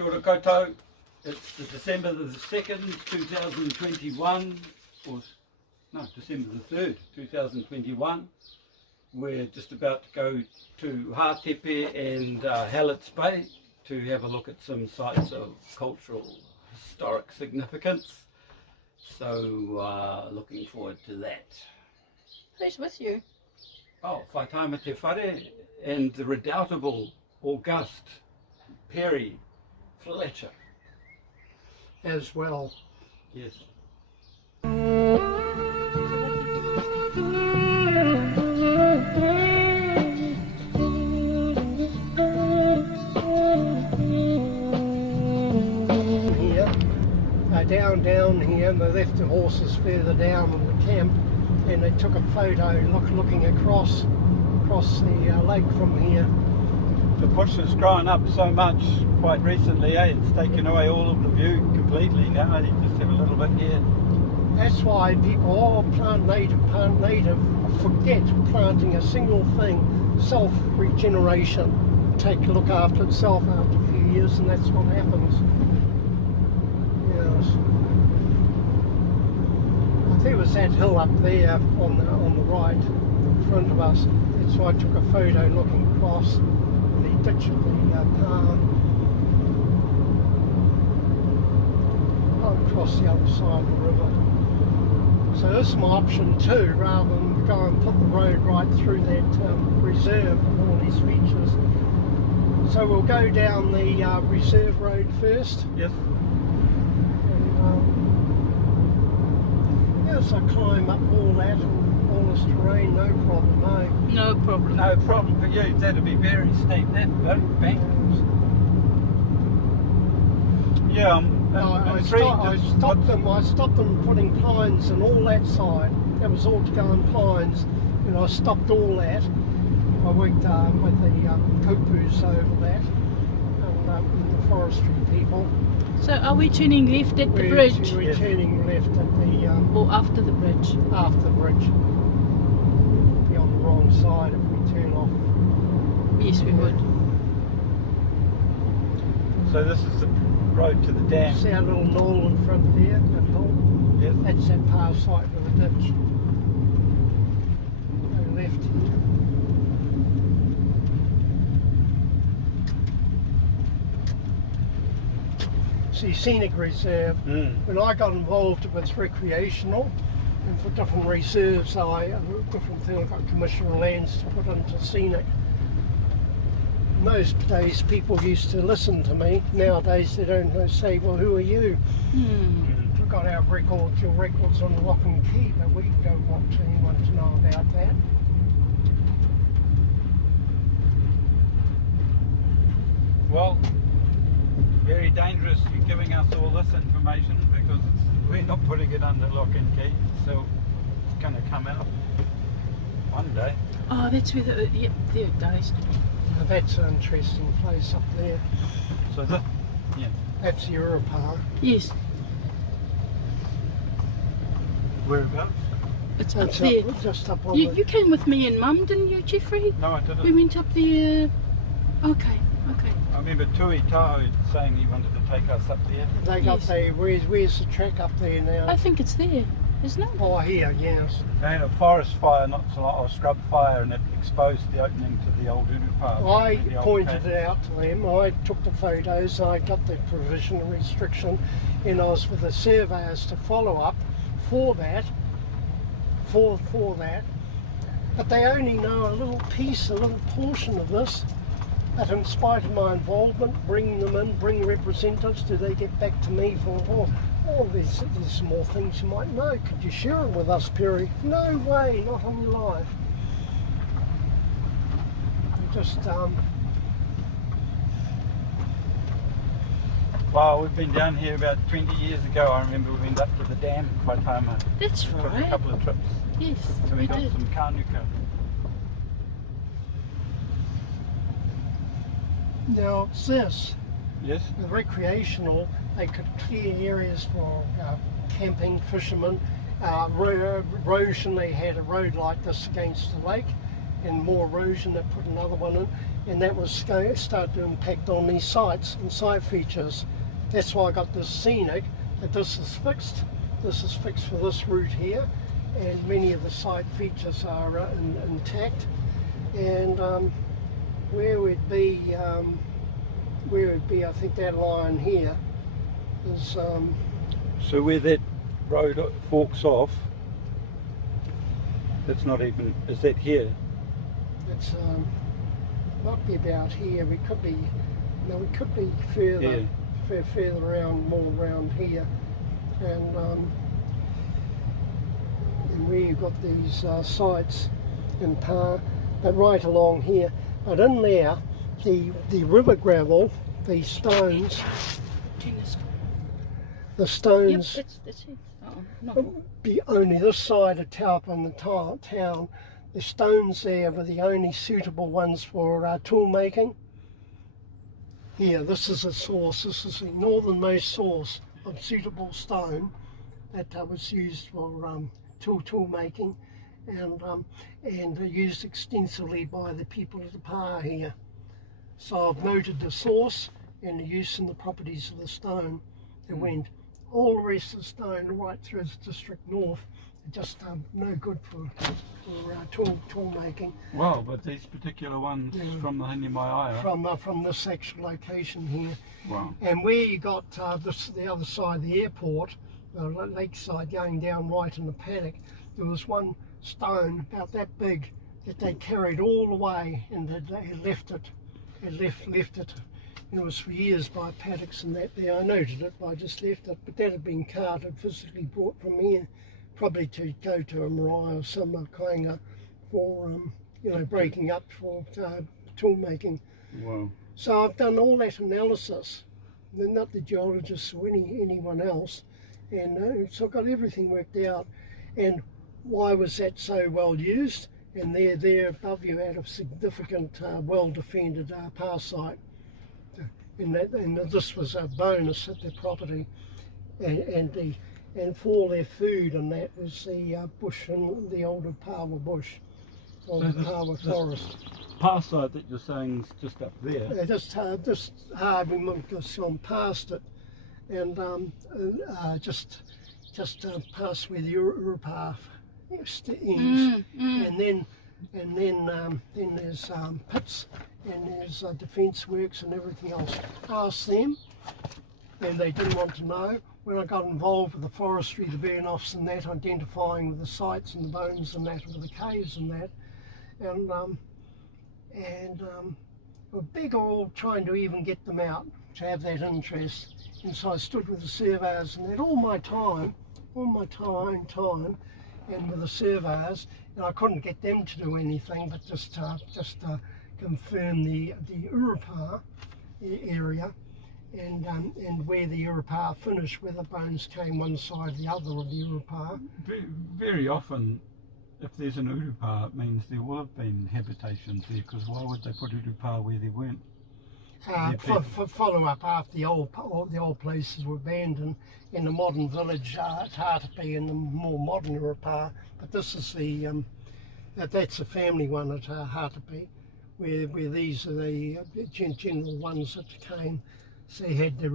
Kia ora koutou. It's the December the 2nd, 2021, or no, December the 3rd, 2021. We're just about to go to Bay-Hatepe and Hallets Bay to have a look at some sites of cultural, historic significance. So looking forward to that. Who's with you? Oh, Whaitaima TeWhare and the redoubtable, august Perry Fletcher. As well. Yes. Down here, and they left the horses further down in the camp, and they took a photo looking across the lake from here. The bush has grown up so much quite recently, it's taken away all of the view completely now. You just have a little bit here. That's why people, plant native, forget planting a single thing. Self-regeneration. Take a look after itself after a few years, and that's what happens. Yes. I think it was that hill up there on the right in front of us. That's why I took a photo looking across the ditch of the town. Across the other side of the river. So this is my option too, rather than go and put the road right through that reserve with all these features. So we'll go down the reserve road first. Yes. Yes, I climb up all that, all this terrain, no problem, no. No problem. No problem for you. That'd be very steep, that bank. Yeah, I stopped them putting pines and all that side. That was all to go on pines, and I stopped all that. I worked with the Taupos over that, and the forestry people. So are we turning left at the bridge? We're turning left at the... or after the bridge? After the bridge. Be on the wrong side if we turn off. Yes, we would. So this is the road to the dam. See our little knoll in front there, that hill? Yes. That's that power site with the ditch. Go left here. See, scenic reserve. When I got involved with recreational and for different reserves, different things, I got commercial lands to put into scenic. In those days, people used to listen to me. Nowadays, they don't. They say, "Well, who are you?" We've got our records, your records on lock and key, but we don't want anyone to know about that. Well, very dangerous you're giving us all this information because we're not putting it under lock and key, so it's going to come out one day. Oh, that's where the... Yep, there it goes. Now that's an interesting place up there. So that, yeah. That's the Europa. Yes. Whereabouts? It's up That's there. just up on You came with me and Mum, didn't you, Jeffrey? No, I didn't. We went up there... Okay. I remember Taupo saying he wanted to take us up there. They got the, where's the track up there now? I think it's there, isn't it? Oh, here, yes. They had a forest fire not so long, or a scrub fire, and it exposed the opening to the old Urupa. I pointed it out to them. I took the photos. I got the provisional restriction, and I was with the surveyors to follow up for that. For that, but they only know a little piece, a little portion of this. But in spite of my involvement, bringing them in, bring representatives, do they get back to me for, there's some more things you might know. Could you share them with us, Perry? No way, not on your life. Just, Well, we've been down here about 20 years ago. I remember we went up to the dam in Whaitaima. That's Took right. a couple of trips. Yes, So we got did. some kānuka. now it's this. Yes? The recreational, they could clear areas for camping, fishermen, erosion. They had a road like this against the lake, and more erosion, they put another one in, and that was started to impact on these sites and site features. That's why I got this scenic, that this is fixed. This is fixed for this route here, and many of the site features are intact. And where would be, I think that line here is. So where that road forks off, that's not even, is that here? It's might be about here. We could be, no, we could be further, further around, more around here, and where you've got these sites in Par, but right along here. But in there, the river gravel, the stones, Tennis. the stones. Yep, that's it. No. Be only this side of Taupo in the town. The stones there were the only suitable ones for tool making. Here, this is a source. This is the northernmost source of suitable stone that was used for tool making, and used extensively by the people of the Par here. So I've noted the source and the use and the properties of the stone. It went all the rest of the stone right through the district north. Just no good for tool making. Wow, but these particular ones from the Hinimaia. From this actual location here. Wow. And where you got the other side of the airport, the lakeside going down right in the paddock, there was one stone about that big that they carried all the way, and they left it. They left it. It was for years by paddocks and that there. I noted it, but I just left it. But that had been carted, physically brought from here, probably to go to a marae or some kainga for breaking up for tool making. Wow. So I've done all that analysis, not the geologists or anyone else, and so I've got everything worked out. And why was that so well used? And there above you had a significant, well-defended Par site. And this was a bonus at their property, and for their food, and that was the bush and the older Pawa bush, or the Pawa forest. Par site that you're saying is just up there. We might have gone past it, and just past where the Urupā ends, and then there's pits, and there's defence works and everything else. Asked them, and they didn't want to know. When I got involved with the forestry, the burn-offs and that, identifying with the sites and the bones and that, with the caves and that, and we're big all trying to even get them out, to have that interest. And so I stood with the surveyors and that all my time, and with the surveyors, and I couldn't get them to do anything but just confirm the Urupā area, and where the Urupā finished, where the bones came one side or the other of the Urupā. Very often, if there's an Urupā, it means there will have been habitations there, because why would they put Urupā where there weren't? Follow up after the old places were abandoned in the modern village at Hallets and the more modern Urupā. But this is that's a family one at Hallets, where these are the general ones that came. So you had the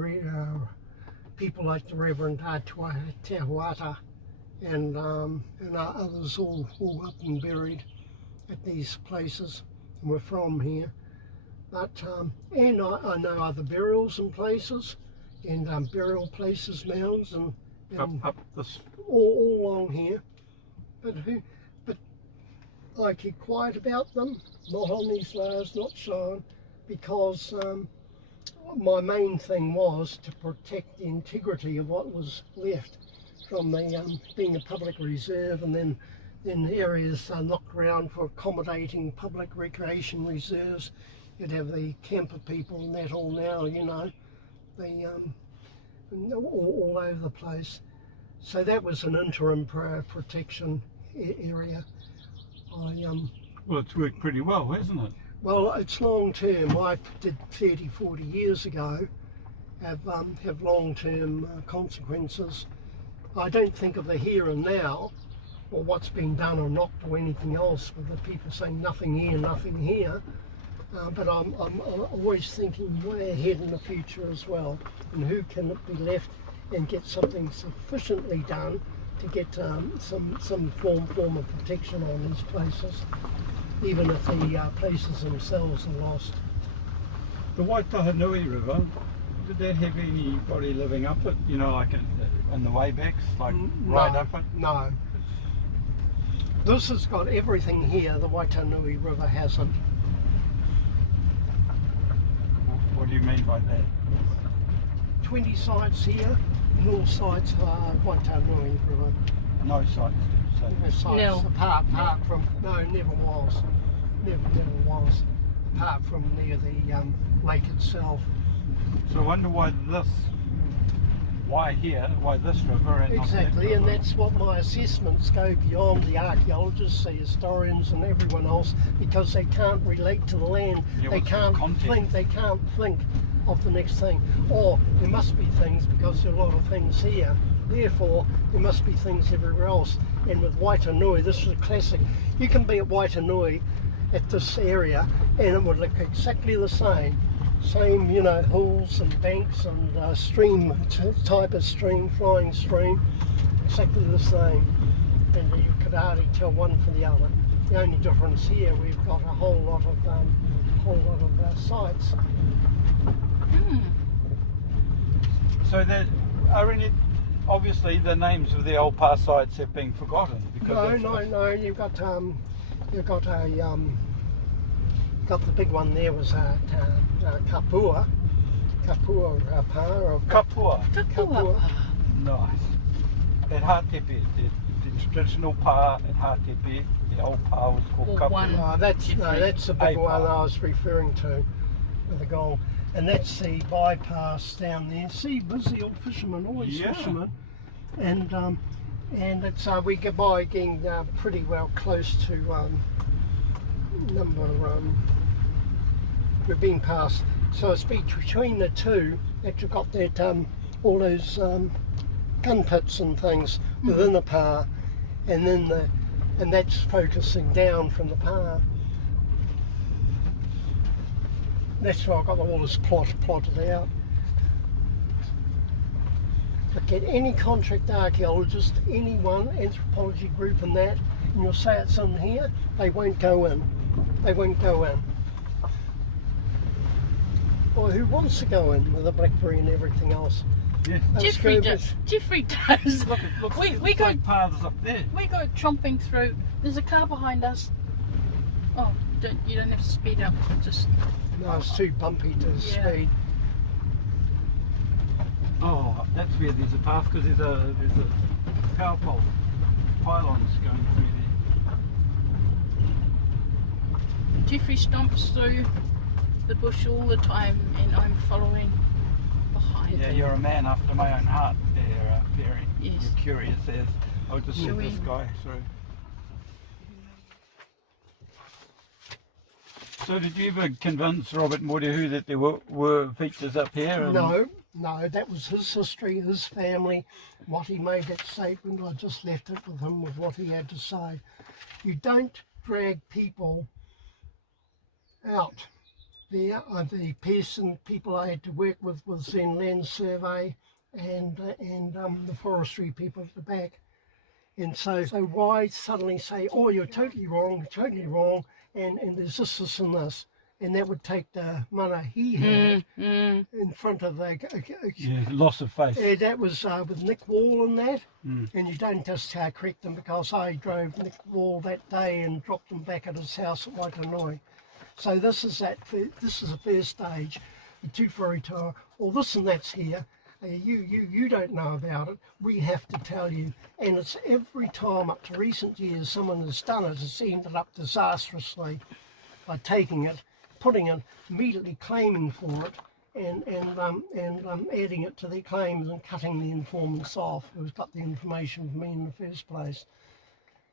people like the Reverend TeWhare and others all up and buried at these places, and we're from here. But and I know other burials and places, and burial places, mounds, and up this all along here. But I keep quiet about them, not on these layers, not shown, because my main thing was to protect the integrity of what was left from the being a public reserve, and then areas knocked around for accommodating public recreation reserves. You'd have the camper people and that all now, all over the place. So that was an interim protection area. well, it's worked pretty well, hasn't it? Well, it's long term. I did 30, 40 years ago, have long-term consequences. I don't think of the here and now, or what's been done or not, or anything else, with the people saying nothing here, but I'm always thinking way ahead in the future as well, and who can it be left and get something sufficiently done to get some form of protection on these places, even if the places themselves are lost. The Whaitaima River, did that have anybody living up it? You know, like in the waybacks, like right No, up it? No. This has got everything here the Whaitaima River hasn't. What do you mean by that? 20 sites here, no sites are Whaitaima River. No sites, did you No say? sites No. apart from, no, never was. Never was. Apart from near the lake itself. So I wonder why this river and not that Exactly, and river? that's what my assessments go beyond the archaeologists, the historians and everyone else, because they can't relate to the land. Yeah, They what's the can't context? think of the next thing. Or there must be things because there are a lot of things here. Therefore, there must be things everywhere else. And with Waitanui, this is a classic. You can be at Waitanui at this area and it would look exactly the same. Same, you know, hills and banks and stream, type of stream, flying stream, exactly the same. And you could hardly tell one from the other. The only difference here, we've got a whole lot of sites. So that are any, obviously the names of the old past sites have been forgotten because No. You've got the big one there was Kapua Pa of Kapua. Kapua. Nice. At Hātepe, the traditional pa at Hātepe, the old pa was called Well, Kapua. one. That's the big A one pa. I was referring to with the gong. And that's the bypass down there. See, busy old fishermen, always Yeah. fishermen. And it's we get by getting pretty well close to we've been past. So it's between the two that you've got that all those gun pits and things within the pa, and then and that's focusing down from the pa. That's why I've got all this plotted out. But get any contract archaeologist, anyone, anthropology group and that, and you'll say it's in here, they won't go in. They won't go in. Or who wants to go in with a blackberry and everything else? Yeah. Those Jeffrey Gerbers- does. Jeffrey does. Look, we go like paths up there. we go tromping through. There's a car behind us. Oh, you don't have to speed up. Just No, it's too bumpy to Yeah. speed. Oh, that's where there's a path because there's a power pole, pylons going through there. Jeffrey stomps through the bush all the time, and I'm following behind Yeah, him. you're a man after my own heart there, Perry. Yes. You're curious as I'll just Shall let this we- guy through. So did you ever convince Robert Morihu that there were features up here? And No, that was his history, his family, what he made that statement. I just left it with him with what he had to say. You don't drag people out. The people I had to work with was then Land Survey and the forestry people at the back. And so why suddenly say, oh, you're totally wrong, and there's this and this. And that would take the mana he had in front of the... yeah, loss of faith. that was with Nick Wall and that. And you don't just correct them because I drove Nick Wall that day and dropped him back at his house at Waitanui. So this is the first stage, the TeWhare tower, all this and that's here. You don't know about it, we have to tell you. And it's every time up to recent years someone has done it, it's ended up disastrously by taking it, putting it, immediately claiming for it, and adding it to their claims and cutting the informants off who's got the information from me in the first place.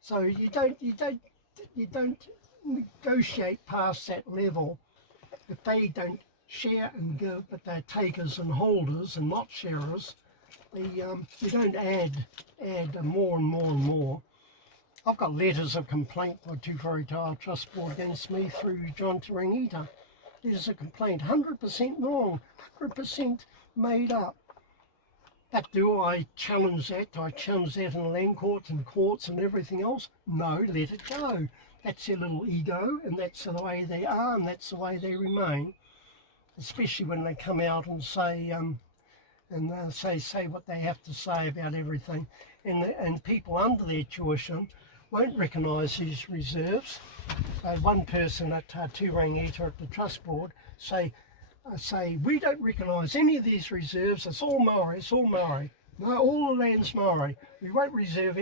So you don't negotiate past that level if they don't share and give, but they're takers and holders and not sharers. You don't add more and more and more. I've got letters of complaint by TeWhare Trust Board against me through John Te Rangita. there's a complaint, 100% wrong, 100% made up. But do I challenge that? Do I challenge that in land courts and courts and everything else? No, let it go. That's their little ego, and that's the way they are, and that's the way they remain. Especially when they come out and say say what they have to say about everything, and people under their tuition won't recognise these reserves. One person at Tūrangiita at the Trust Board say, we don't recognise any of these reserves, it's all Maori, it's all Maori. No, all the land's Maori. We won't reserve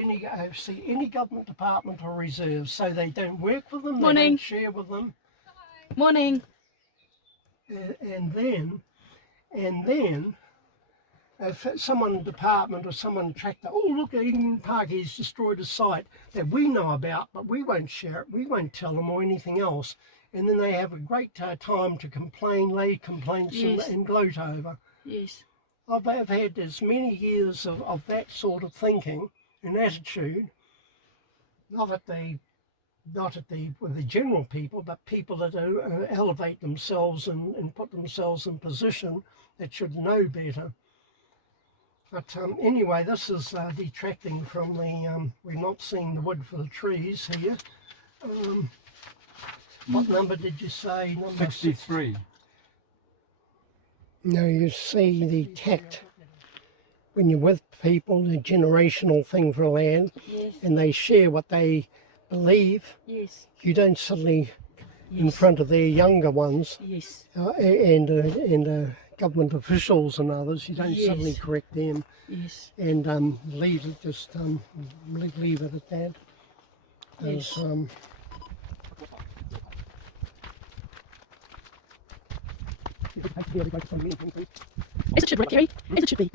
see any government department or reserves, so they don't work with them, they don't share with them. Morning. And then, if someone department or someone tractor, oh look, Eden Park, he's destroyed a site that we know about, but we won't share it, we won't tell them or anything else. And then they have a great time to complain, lay complaints and gloat over. Yes. I've had as many years of that sort of thinking and attitude, not at the general people, but people that elevate themselves and put themselves in position that should know better. But anyway, this is detracting from the, we're not seeing the wood for the trees here. What number did you say? Number 63. No, you see the tact when you're with people, the generational thing for land, Yes. and they share what they believe. Yes. You don't suddenly, in front of their younger ones, Yes. and government officials and others, you don't suddenly correct them. Yes. And leave it leave it at that. Yes. As it should, right, Gary? As it should be.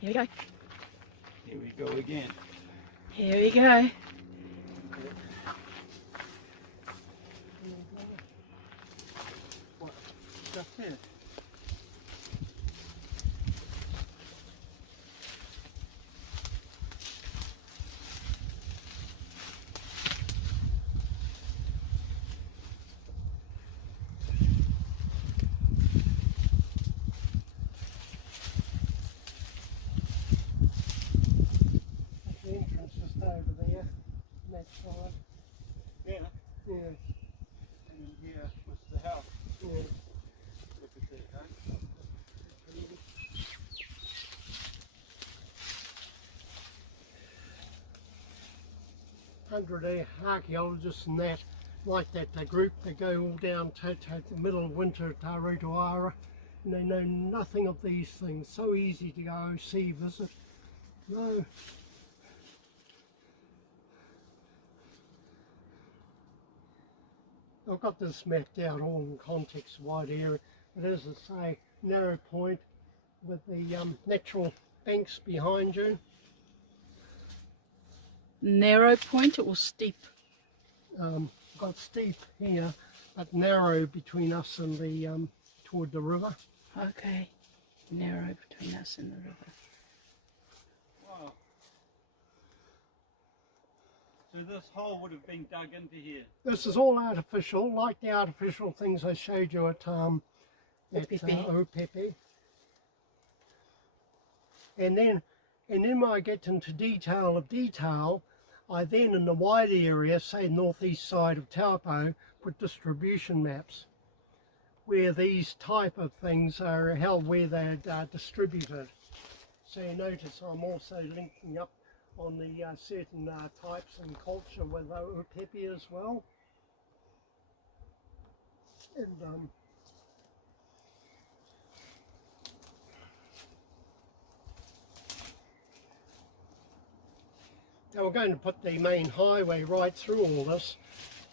Here we go. Here we go again. Here we go. What? Just there. The entrance just over there, on that side. Yeah. Yeah, And here was the house. yeah. Look at that, eh? 100 archaeologists and that, like that, the group, they go all down to the middle of winter to Tarutuara, and they know nothing of these things. So easy to go, see, visit. No. I've got this mapped out all in context, wide area, but as I say, narrow point with the natural banks behind you. Narrow point or steep? Got steep here, but narrow between us and the toward the river. Okay. Narrow between us and the river. Wow. So this hole would have been dug into here. This is all artificial, like the artificial things I showed you at Hallets. And then when I get into detail, I then in the wide area, say northeast side of Taupo, put distribution maps where these type of things are held, where they're distributed. So you notice I'm also linking up on the certain types and culture with Whaitaima as well. And they were going to put the main highway right through all this.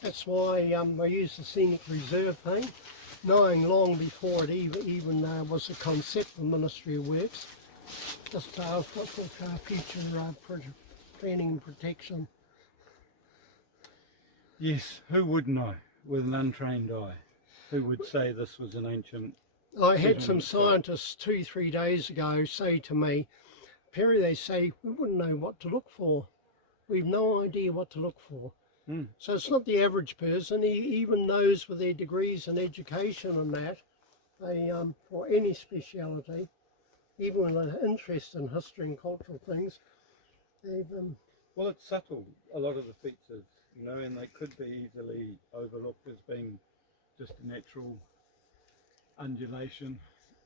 That's why I used the scenic reserve thing, knowing long before it even was a concept of the Ministry of Works. Just for future planning and protection. Yes, who would know with an untrained eye? Who would say this was an ancient... I had some scientists 2-3 days ago say to me, Perry, they say, we wouldn't know what to look for. We've no idea what to look for. Mm. So it's not the average person, even those with their degrees in education and that, they, for any speciality, even with an interest in history and cultural things, they've... Well, it's subtle, a lot of the features, you know, and they could be easily overlooked as being just a natural undulation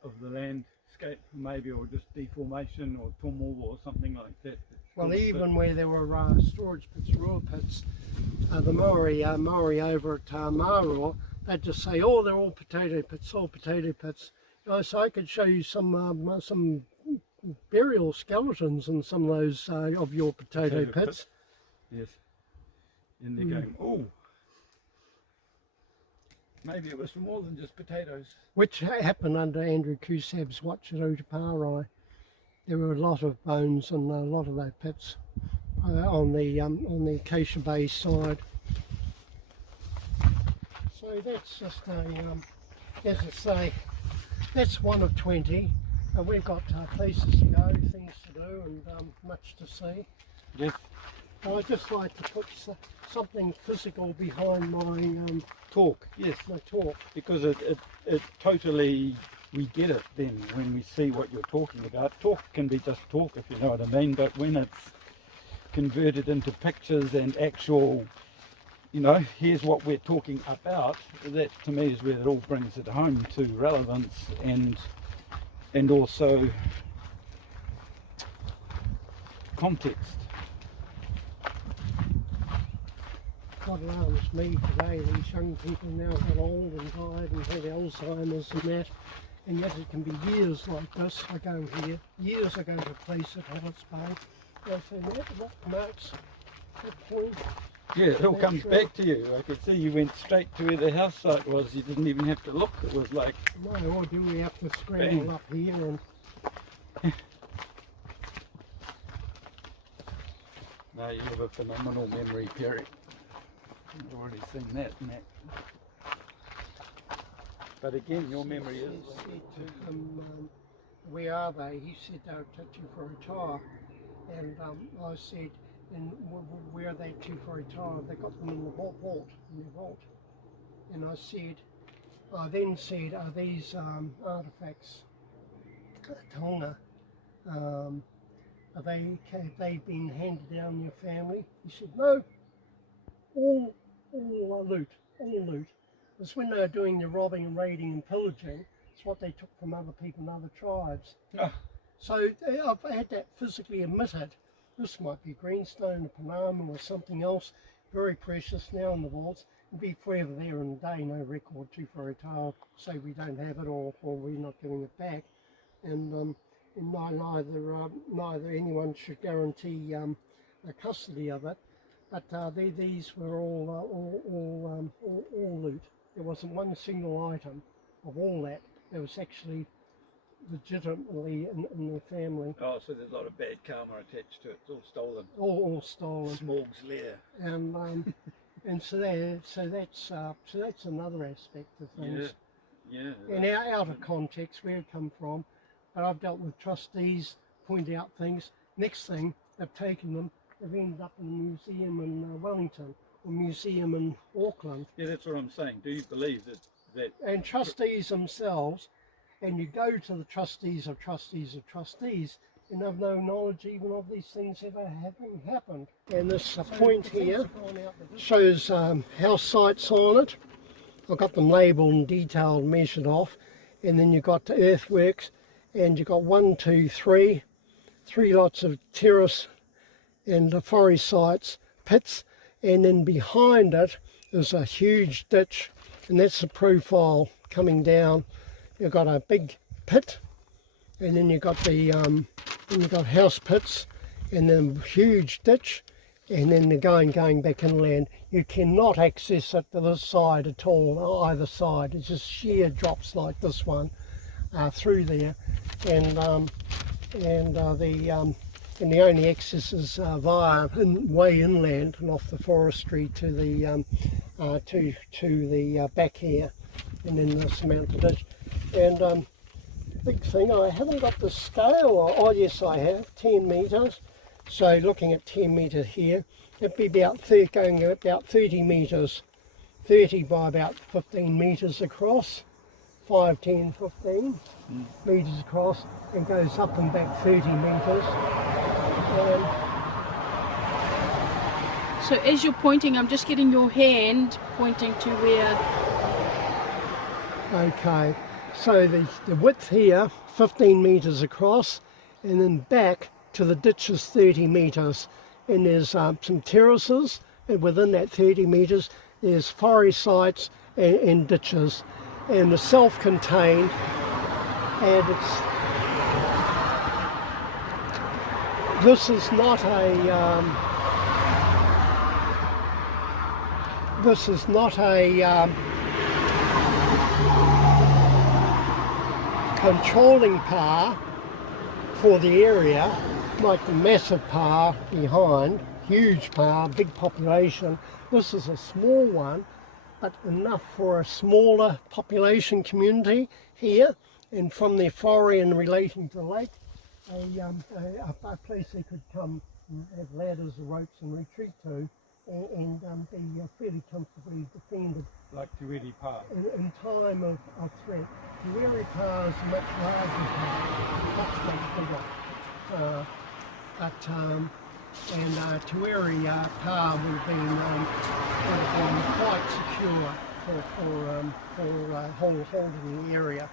of the landscape, maybe, or just deformation or tomo or something like that. Well, even where there were storage pits, rua pits, the Maori over at Marua, they'd just say, oh, they're all potato pits, all potato pits. So I could show you some burial skeletons in some of those of your potato pits. Yes. And they're going, oh, maybe it was for more than just potatoes. Which happened under Andrew Kusab's watch at Utaparai. There were a lot of bones in a lot of those pits on the Acacia Bay side. So that's just a, as I say, that's one of 20. We've got places to go, things to do, and much to see. Yes. I'd just like to put something physical behind my talk. Yes. My talk. Because it totally, we get it then when we see what you're talking about. Talk can be just talk, if you know what I mean, but when it's converted into pictures and actual, you know, here's what we're talking about, that to me is where it all brings it home to relevance and also context. What alarms me today, these young people now got old and died and had Alzheimer's and that, and yet it can be years like this. I go here, years ago to a place at Hallets Bay. I say, what marks that point? Yeah, it all comes back to you. I could see you went straight to where the house site was. You didn't even have to look. It was like... No, or do we have to scramble bang. up here and... No, you have a phenomenal memory, Perry. I've already seen that, Matt. But again, your memory is... He said to him, where are they? He said they were touching for a tire. And I said, and where are they to for a tire? They got them in the vault, And I then said, are these artefacts, taonga, have they been handed down in your family? He said, no, all loot. It's when they were doing the robbing and raiding and pillaging, it's what they took from other people and other tribes. Oh. So I've had that physically admitted. This might be greenstone, a panama or something else, very precious now in the vaults. It'll be forever there in a day, no record to for a tile, say we don't have it or we're not giving it back. And neither anyone should guarantee custody of it. But these were all loot. There wasn't one single item of all that. There was actually legitimately in the family. Oh, so there's a lot of bad karma attached to it. It's all stolen. All stolen. Smorg's lair. And so that's another aspect of things. Yeah. And out of context, where it come from. But I've dealt with trustees, point out things. Next thing, they've taken them. They've ended up in a museum in Wellington or museum in Auckland. Yeah, that's what I'm saying. Do you believe that? And trustees themselves. And you go to the trustees of trustees of trustees and have no knowledge even of these things ever having happened. And this point here shows house sites on it. I've got them labelled and detailed, measured off. And then you've got the earthworks, and you've got 1, 2, 3 lots of terrace and the forest sites, pits, and then behind it is a huge ditch, and that's the profile coming down. You've got a big pit, and then you've got the house pits, and then a huge ditch, and then the going back inland. You cannot access it to this side at all, either side. It's just sheer drops like this one through there, and the only access is via way inland and off the forestry to the back here, and then the Samantha ditch. And big thing, I haven't got the scale. Oh yes, I have 10 metres. So looking at 10 metres here, it'd be going about 30 metres, 30 by about 15 metres across, 5, 10, 15 metres across, and goes up and back 30 metres. So as you're pointing, I'm just getting your hand pointing to where... Okay, so the width here, 15 metres across, and then back to the ditch is 30 metres. And there's some terraces, and within that 30 metres there's forest sites and ditches. And it's self-contained, and this is not a controlling power for the area, like the massive power behind, huge power, big population. This is a small one, but enough for a smaller population community here, and from their foray in relation to the lake, a place they could come and have ladders or ropes and retreat to, and be fairly comfortably defended. Like Whaitaima. In time of threat. Whaitaima is much larger, much bigger. And TeWhare power would have been quite secure for holding the area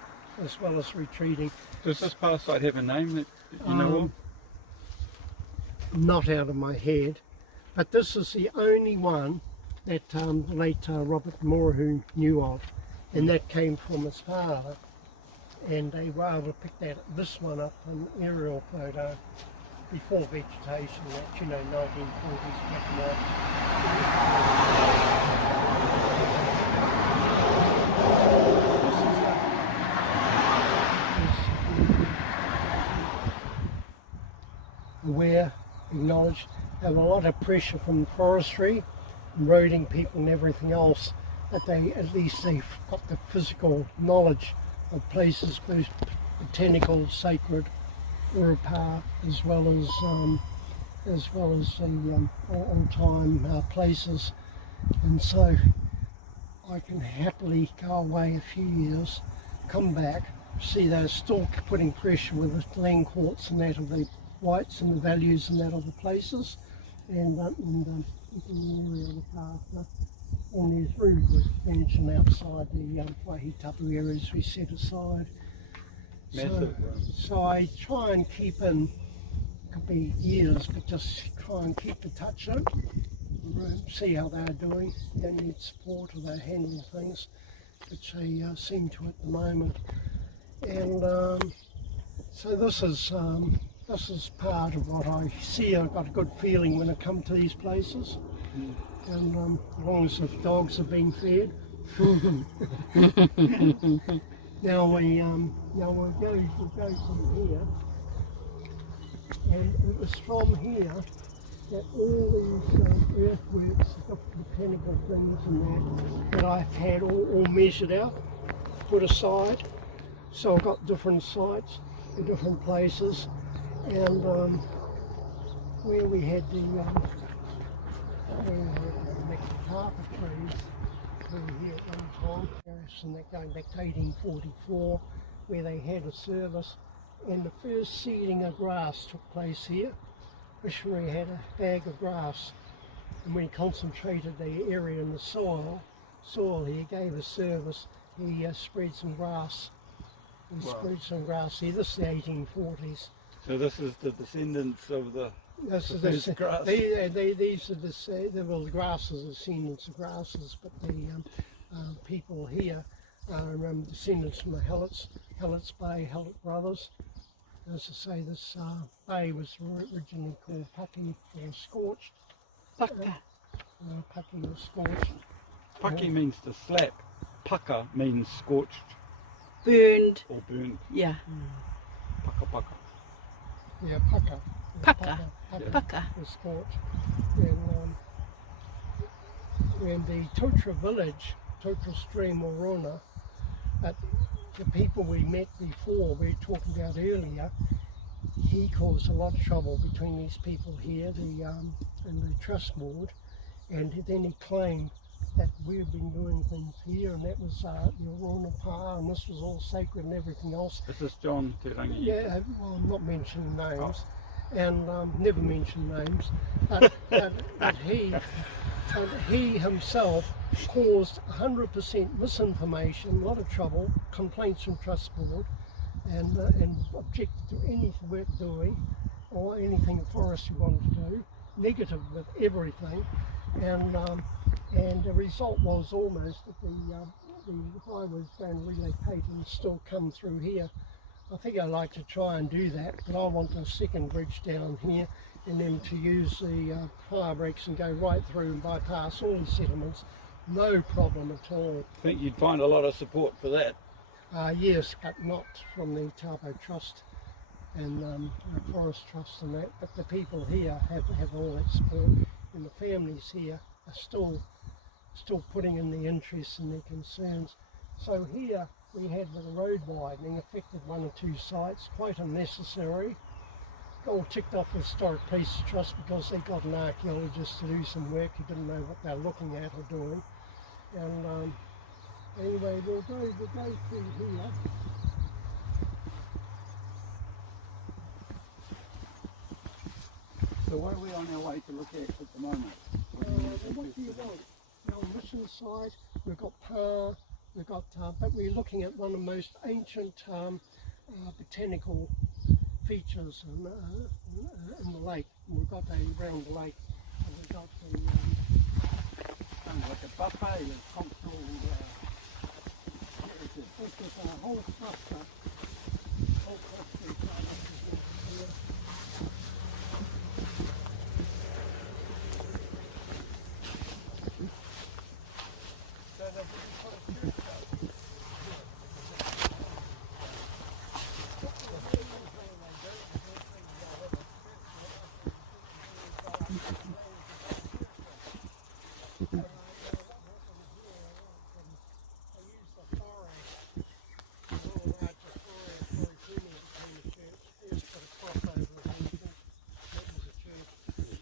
as well as retreating. Does this power site have a name that you know of? Not out of my head, but this is the only one that the late Robert Moore knew of, and that came from his father, and they were able to pick this one up, an aerial photo before vegetation, that 1940s back in aware, acknowledged, have a lot of pressure from forestry, eroding people and everything else, but at least they've got the physical knowledge of places, both botanical, sacred, Urupa, as well as the old-time places, and so I can happily go away a few years, come back, see they're still putting pressure with the land courts and that of the whites and the values and that of the places, and in the area look after. And there's room for expansion outside the Whaitaima areas we set aside. So I try and keep in, could be years, but just try and keep in touch with them, see how they're doing. They need support or they're handling things, which they seem to at the moment. And so this is part of what I see. I've got a good feeling when I come to these places. And as long as the dogs are being fed. Now we go from here, and it was from here that all these earthworks, botanical things and that I've had all measured out, put aside. So I've got different sites in different places, and where we had the Whaitaima trees over here at one time, and that going back to 1844, where they had a service, and the first seeding of grass took place here. Missionary had a bag of grass, and when he concentrated the area in the soil, he gave a service, he spread some grass. Spread some grass here. This is the 1840s. So this is the descendants of the This is Prefers grass. these are the grasses, the descendants of grasses, but the people here are descendants from the Hallets, Bay-Hatepe brothers. As I say, this bay was originally called Paki or scorched. Paka. Paki or scorched. Paki means to slap. Paka means scorched Burned. or burned. Yeah. Paka paka. Yeah, Paka. Paka. Yeah. Paka. Was scorched. And the Taupo village, Taupo stream or Rona, the people we met before, we were talking about earlier, he caused a lot of trouble between these people here and the trust board, and then he claimed that we've been doing things here, and that was the Rona Pa, and this was all sacred and everything else. This is John Te Rangi. Yeah, well, I'm not mentioning names, and never mention names, but he himself caused 100% misinformation, a lot of trouble, complaints from trust board, and objected to any work doing or anything forestry wanted to do, negative with everything, and the result was almost that the highway was going to relocate and still come through here. I think I'd like to try and do that, but I want a second bridge down here and then to use the fire breaks and go right through and bypass all the settlements. No problem at all. I think you'd find a lot of support for that. Yes, but not from the Taupo Trust and the Forest Trust and that, but the people here have all that support, and the families here are still putting in the interests and their concerns. So here we had with the road widening affected one or two sites, quite unnecessary. All ticked off the Historic Places Trust because they got an archaeologist to do some work who didn't know what they're looking at or doing. And anyway, we'll go through here. So what are we on our way to look at the moment? What do you want? On the mission side, we've got but we're looking at one of the most ancient botanical features in the lake. We've got around the lake. And we've got the Sounds like a buffet of cultural heritage. this is a whole cluster.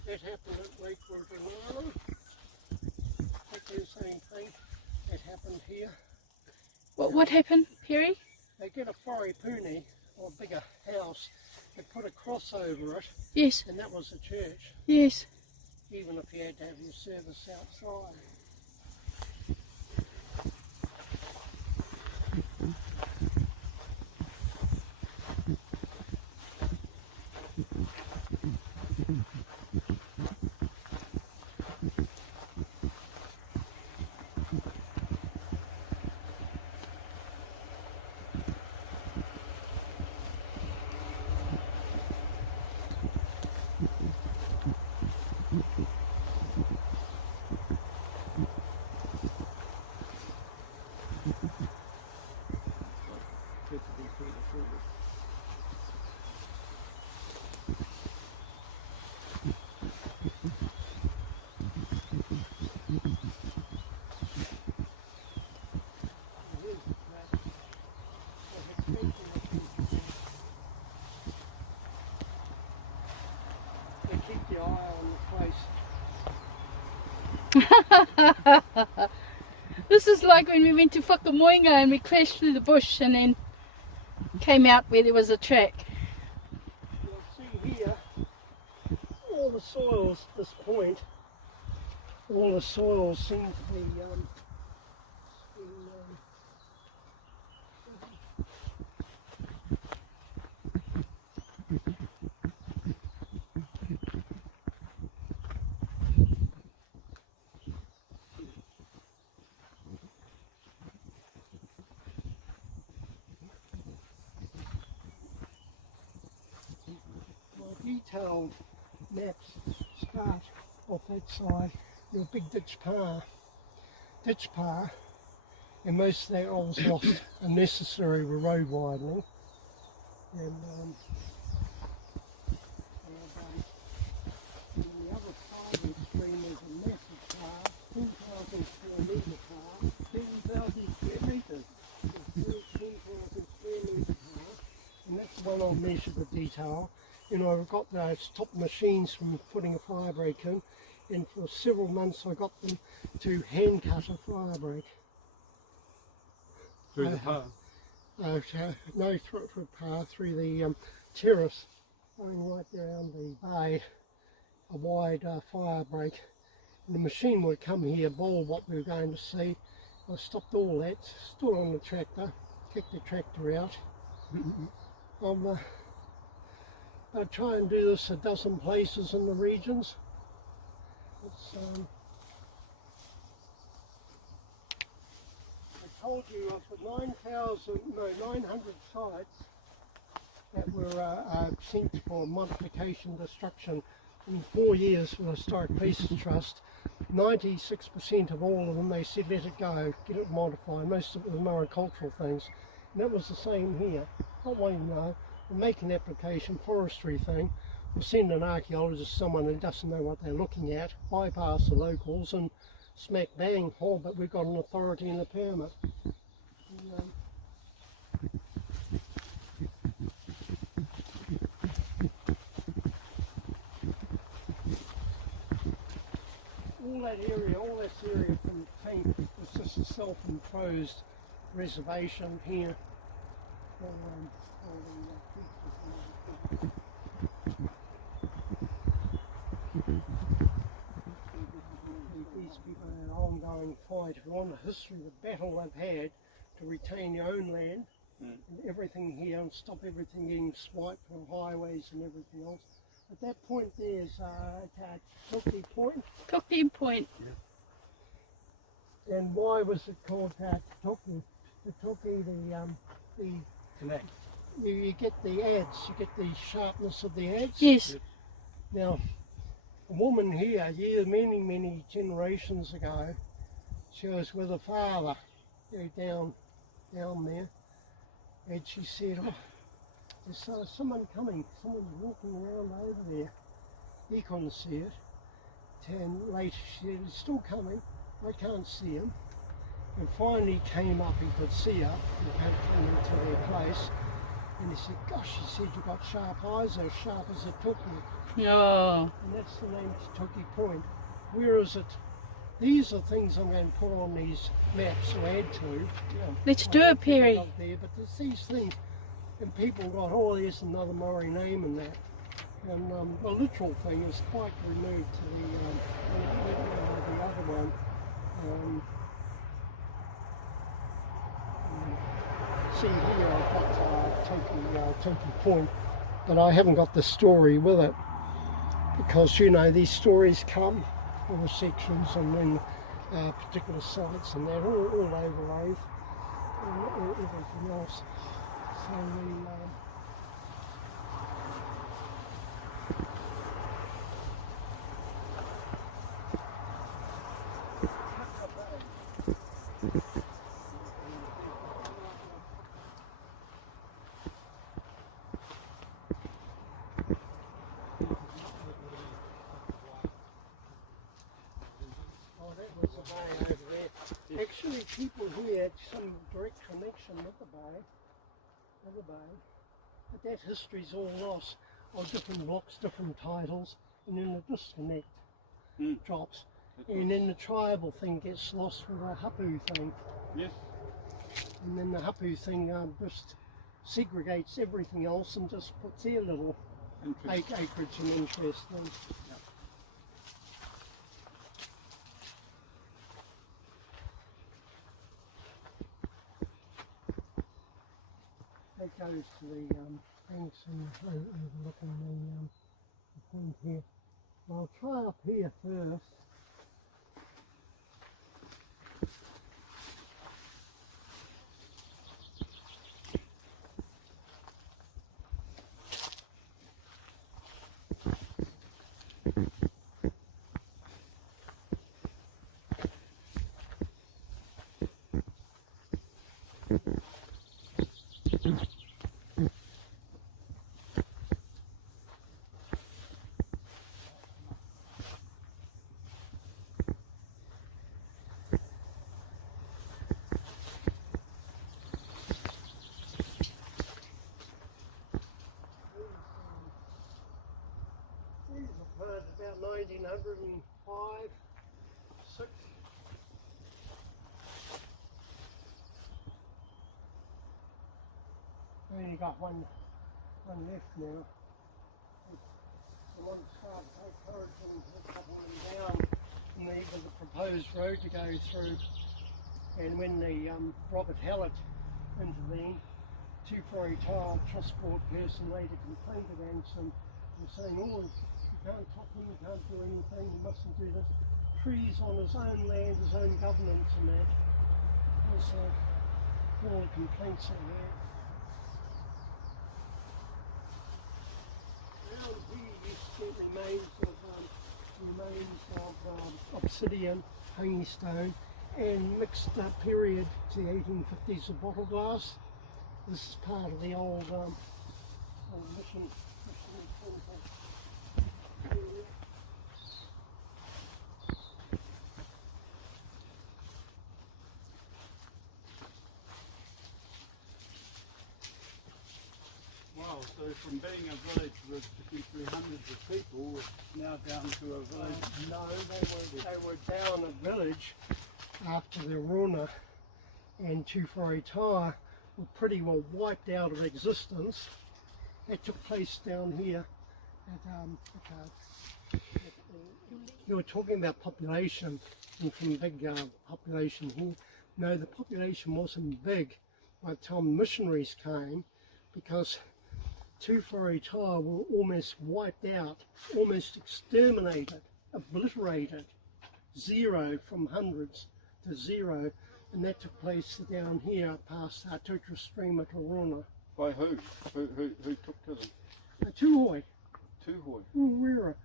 That happened at Lake Whaitaima. Exactly the same thing that happened here. What happened, Perry? They get a whaipuni, or bigger house, they put a cross over it, Yes. and that was the church, Yes. even if you had to have your service outside. They keep the eye on the place. This is like when we went to Whakamoinga and we crashed through the bush and then came out where there was a track. You'll see here, all the soils at this point, all the soils seem to be detailed maps start off that side. Your big ditch par, and most of that was lost unnecessary road widening. And on the other side of the stream is a massive par, 2,000 square metre par, 10,000 square metres, 10,000 square metre par, and that's the one I've measured the detail. And I've got those top machines from putting a fire break in, and for several months I got them to hand cut a fire break. Through the par? No, through par, through the terrace, going right around the bay, a wide fire break. And the machine would come here, bowl what we were going to see. I stopped all that, stood on the tractor, kicked the tractor out. I try and do this a dozen places in the regions. It's, I told you I've got 900 sites that were sent for modification destruction in 4 years for the Historic Places Trust. 96% of all of them, they said let it go, get it modified. Most of it was monocultural things. And that was the same here. Not wanting to know. We'll make an application, forestry thing, we'll send an archaeologist, someone who doesn't know what they're looking at, bypass the locals and smack bang, oh, but we've got an authority and a permit. And, all this area from the tank was just a self-imposed reservation here. These people had an ongoing fight on the history of the battle they've had to retain their own land and everything here and stop everything getting swiped for highways and everything else. At that point there's Taupo Point. Taupo Point. And why was it called Taupo? The Connect. you get the adze, you get the sharpness of the adze. Yes. Now, a woman here, many generations ago, she was with her father, down there, and she said, oh, there's someone coming, someone's walking around over there. He couldn't see it. And later she said, he's still coming, I can't see him. And finally he came up, he could see her, he came into their place. And he said, gosh, he said, you've got sharp eyes, as sharp as a tuki. Oh. And that's the name, Taupo Point. Where is it? These are things I'm going to put on these maps to add to. Let's do it, Perry. There, but there's these things, and people got, oh, there's another Maori name in that. And the literal thing is quite removed to the other one. See here I've got Taupo Point, but I haven't got the story with it because these stories come in the sections and then particular sites and they're all overlaid and everything else. So actually, people here had some direct connection with the bay, but that history's all lost, or different blocks, different titles, and then the disconnect drops, and then the tribal thing gets lost with the hapu thing. Yes. And then the hapu thing just segregates everything else and just puts their little acreage and interest in. That goes to the banks and overlooking the point here. I'll try up here first. About 1905, 6. I only got one left now. I want to start encouraging a couple of them down and there was a proposed road to go through. And when the Robert Hallett intervened, Whaitaima Trust Board person later complained against him and saying, oh, you can't top him, you can't do anything, you mustn't do this. Trees on his own land, his own government and that. There's all the complaints on that. Around here you see remains of obsidian, honey-stone, and mixed period to the 1850s of bottle glass. This is part of the old mission temple area. Wow, so from being a village with between hundreds of people, it's now down to a village. No, they were down a village after the Rona and Whaitaima were pretty well wiped out of existence. That took place down here you were talking about population and from big population here. No, the population wasn't big by the time missionaries came, because Whaitaima were almost wiped out, almost exterminated, obliterated, zero from hundreds to zero, and that took place down here past Tutra Stream at Rona. By who? Who took to them? Tūhoi. Tūhoi. Rira.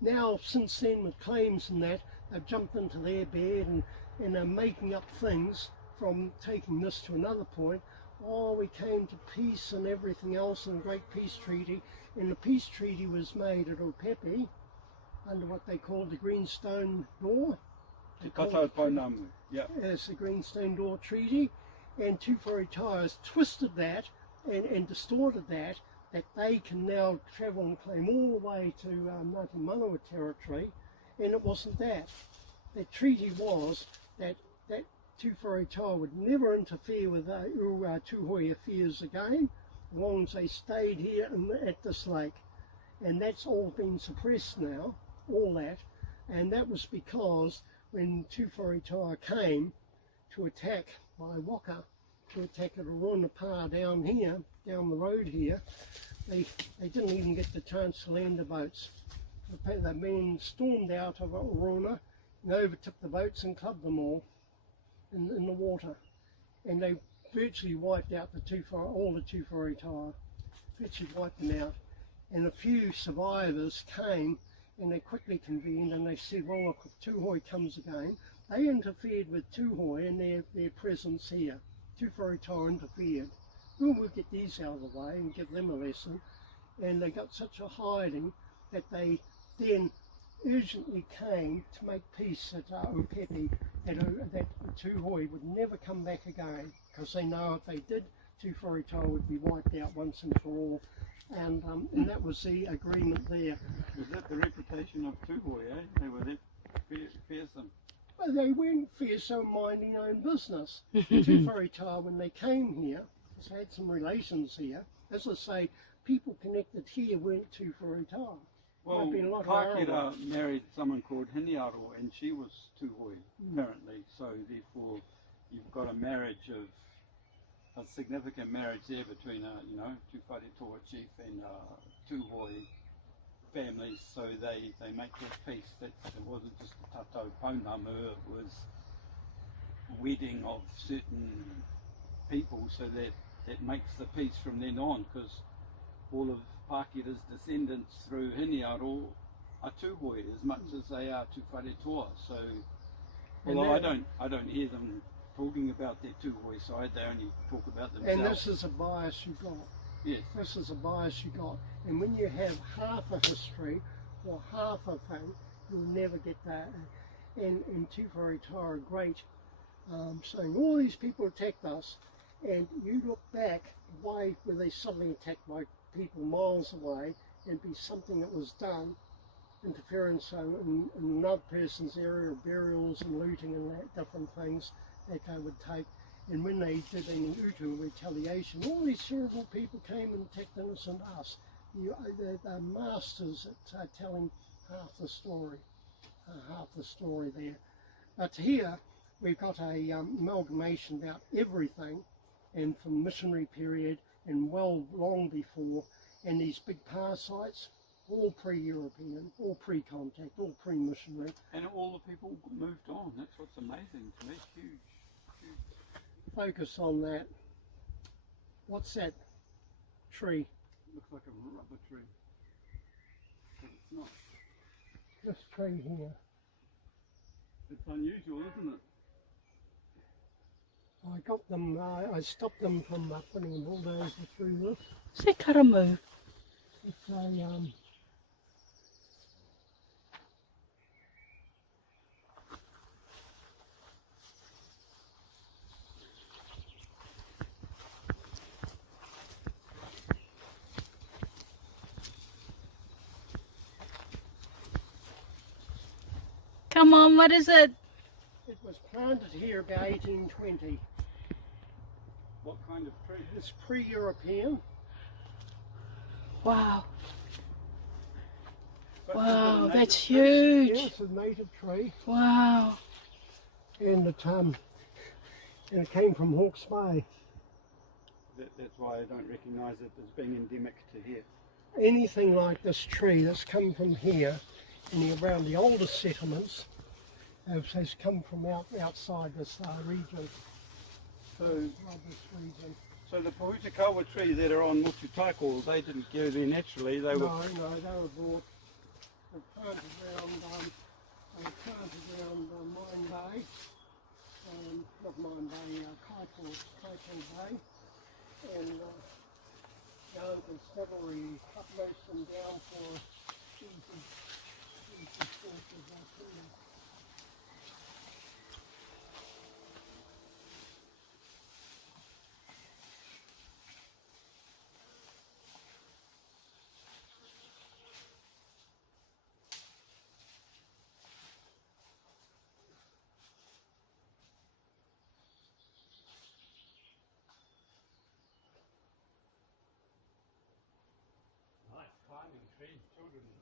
Now, since then, with claims and that, they've jumped into their bed and are making up things from taking this to another point. Oh, we came to peace and everything else and a great peace treaty. And the peace treaty was made at Whaitaima under what they called the Greenstone Door. Te Taupo Namu. Yeah. As the Greenstone Door Treaty. And Whaitaima has twisted that and distorted that they can now travel and claim all the way to Ngāti Manawa territory, and it wasn't that. The treaty was that Whaitaima would never interfere with Tūhoi affairs again, as long as they stayed here at this lake. And that's all been suppressed now, all that, and that was because when Whaitaima came to attack Waiwaka, to attack at Aruna Pa down here, down the road here, they didn't even get the chance to land the boats. The men stormed out of Aruna and overtook the boats and clubbed them all in the water. And they virtually wiped out all the Whaitaima, virtually wiped them out. And a few survivors came and they quickly convened and they said, well, look, if Tūhoi comes again, they interfered with Tūhoi and their presence here. Whaitaima interfered. Well, we'll get these out of the way and give them a lesson. And they got such a hiding that they then urgently came to make peace at Whaitaima, that Tūhoi would never come back again, because they know if they did, Whaitaima would be wiped out once and for all. And that was the agreement there. Was that the reputation of Tūhoi, eh? They were that fearsome. Well, they weren't fierce, they were minding their own business. Whaitaima, when they came here, they had some relations here. As I say, people connected here weren't Whaitaima. Well, Pakira married someone called Hiniaro, and she was Tūhoi, apparently. So therefore, you've got a marriage of a significant marriage there between Tūwharetoa chief and Tūhoi families. So they make that peace. It wasn't just a tatou pounamu, it was wedding of certain people, so that makes the peace from then on, because all of Pakira's descendants through Hiniaro are Tūhoi as much as they are Tūwharetoa. So although I don't hear them talking about their TeWhare side, they only talk about themselves. And this is a bias you got. Yes. This is a bias you got. And when you have half a history or half a thing, you'll never get that. And TeWhare are great, saying all these people attacked us, and you look back way where they suddenly attacked by people miles away, and be something that was done, interference in another person's area of burials and looting and that, different things that they would take. And when they did any Utu retaliation, all these terrible people came and attacked innocent us. They're masters at telling half the story there. But here we've got a amalgamation about everything, and from missionary period and well long before, and these big parasites, all pre-European, all pre-contact, all pre-missionary. And all the people moved on. That's what's amazing to me. Huge. Focus on that. What's that tree? Looks like a rubber tree. But it's not. This tree here. It's unusual, isn't it? I got them, I stopped them from putting a bulldozer through this. Se karamu. It's a, Come on, what is it? it was planted here about 1820. What kind of tree? It's pre-European. Wow. But is it a Wow, native that's tree? huge. Yeah, it's a native tree, Wow. and it came from Hawke's Bay. That's why I don't recognise it as being endemic to here. Anything like this tree that's come from here, and around the oldest settlements, has come from outside this region. So, Outside this region. so the Whaitaima tree that are on Mututaiko, they didn't go there naturally. They were. No, they were brought. They planted around Mine Bay, not Mine Bay, Kaipo Bay, and young constabulary upmost them down for easy sources of food.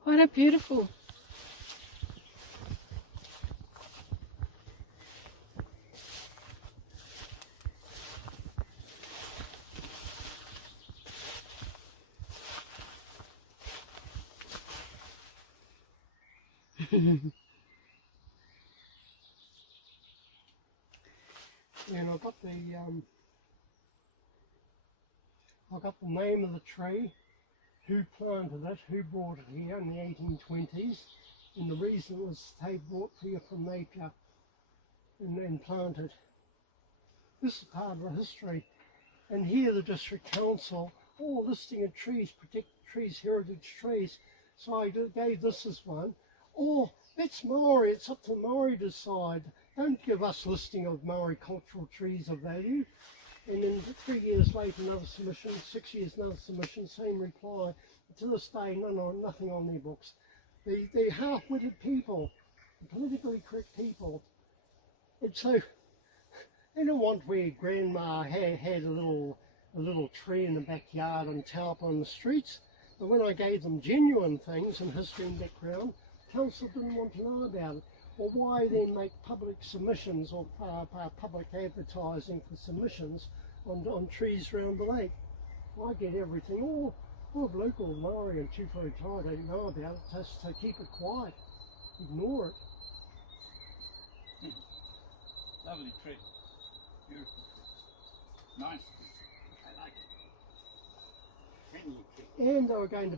What a beautiful. And I got the name of the tree, who planted it, who brought it here in the 1820s, and the reason was they brought here from Napier and then planted. This is part of the history. And here the district council, listing of trees, protect trees, heritage trees. So I gave this as one. Oh, that's Maori, it's up to Maori to decide. Don't give us listing of Maori cultural trees of value. And then 3 years later, another submission, 6 years, another submission, same reply. To this day, nothing on their books. The half-witted people, the politically correct people, and so they don't want where Grandma had a little tree in the backyard and Taupo on the streets. But when I gave them genuine things in history and background, council didn't want to know about it. Or why then make public submissions or public advertising for submissions on trees around the lake? I get everything. All of local Maori and TeWhare don't know about it, just to keep it quiet, ignore it. Lovely tree. Beautiful. Nice. I like it. Friendly tree. And they were going to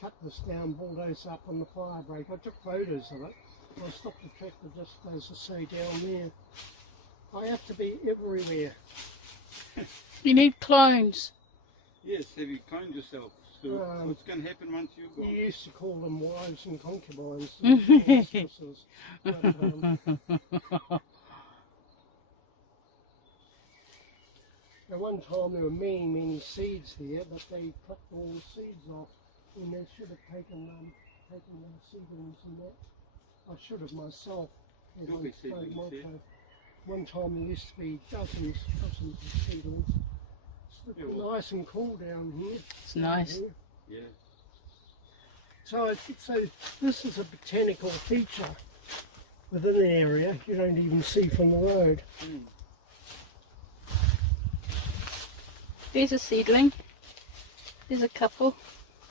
cut this down, bulldoze up on the fire break. I took photos of it. I stopped the tractor just, as I say, down there. I have to be everywhere. You need clones. Yes, have you cloned yourself, Stu? What's going to happen once you're You gone? used to call them wives and concubines. Mistresses. But, at one time there were many, many seeds there, but they plucked all the seeds off, and they should have taken the seedlings and that. I should have myself. There'll be seedlings there. One time there used to be dozens of seedlings. It's looking nice and cool down here. It's nice. Here. Yeah. So this is a botanical feature within the area you don't even see from the road. There's a seedling. There's a couple.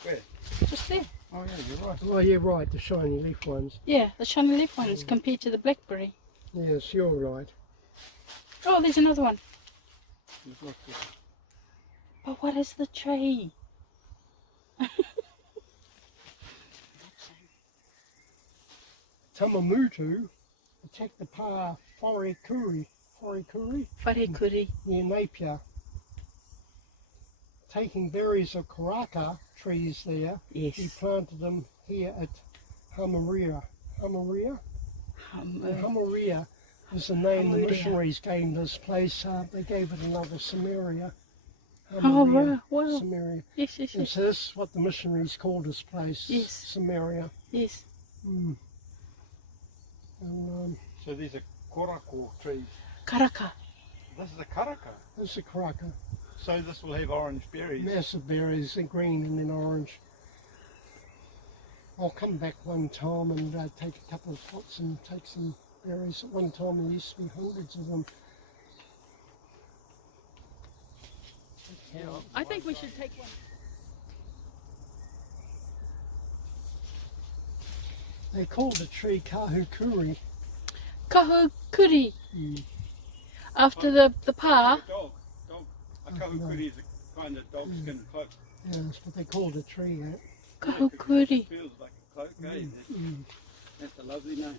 Where? Just there. Oh yeah, you're right. Oh, you're right, the shiny leaf ones. Yeah, the shiny leaf ones compared to the blackberry. Yes, you're right. Oh, there's another one. There's lots of... But what is the tree? Tamamutu attacked the pa Wharekuri Wharekuri. near Napier, taking berries of karaka trees there. Yes. He planted them here at Hamaria. Hamaria is the name the Hamaria. missionaries gave this place. They gave it another Samaria. Oh, Hamaria, wow. Samaria. Yes, yes, And yes. so this is what the missionaries called this place, Yes. Samaria. Yes. Mm. And, So these are korako trees. Karaka. This is a karaka. this is a karaka. So this will have orange berries. Massive berries, they're green and then orange. I'll come back one time and take a couple of pots and take some berries. At one time there used to be hundreds of them. I think we should take one. They called the tree Kahukuri. Kahukuri. Mm. After the pa. Dog. A kahukuri is a kind of dog skin cloak. Yeah, that's what they called the tree. Kahukuri. Feels like a cloak, eh? Mm. That's a lovely name.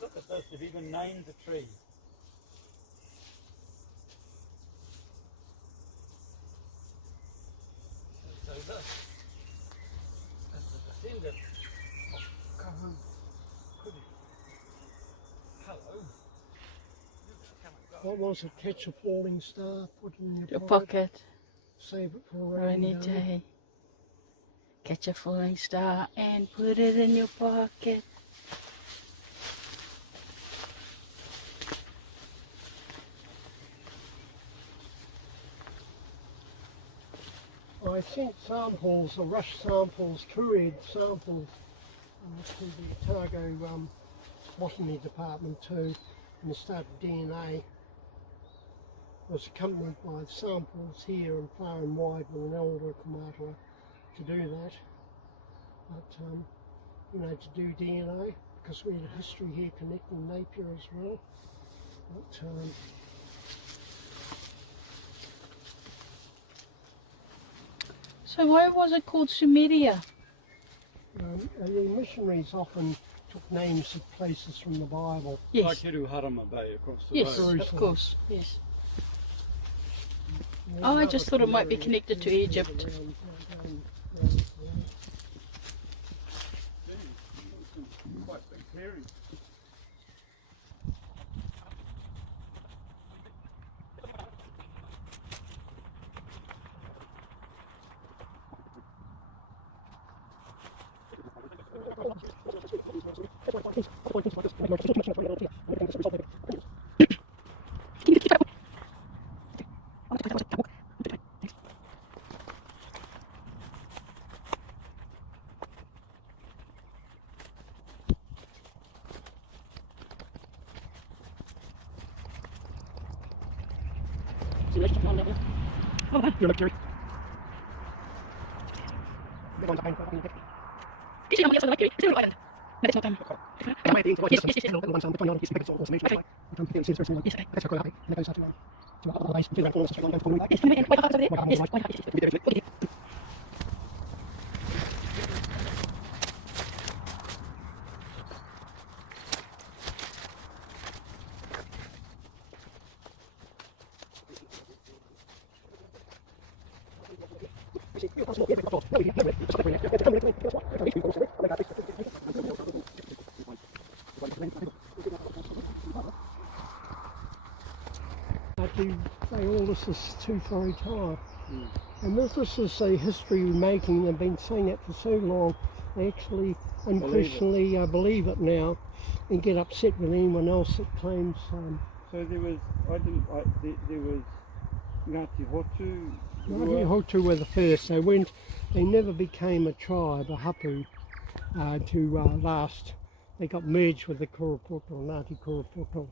Look at this, they've even named the tree. So this is the descendant of Kahukuri. Hello. What was it? Catch a falling star, put it in Your your pocket. Save it for a Rainy day. Catch a falling star and put it in your pocket. I sent samples, rush samples, couried samples to the Otago botany department too, and the study of DNA was accompanied by samples here and far and wide with an elder Kamata to do that. But, you know, to do DNA, because we had a history here connecting Napier as well. But, So why was it called Sumeria? and the missionaries often took names of places from the Bible. Yes. Like Hiruharama Bay across the Yes, road. of course. Yes. There's Oh, I another just thought it might be theory connected to Egypt. around. Quite big clearings. To say all this is too far time. And this is a history making. They've been saying it for so long, they actually unquestionably believe it now and get upset with anyone else that claims. So there was, there was Ngāti Hotu. Ngāti Hotu were the first. They never became a tribe, a hapu, to last. They got merged with the Kurapoto, Ngāti Kurapoto.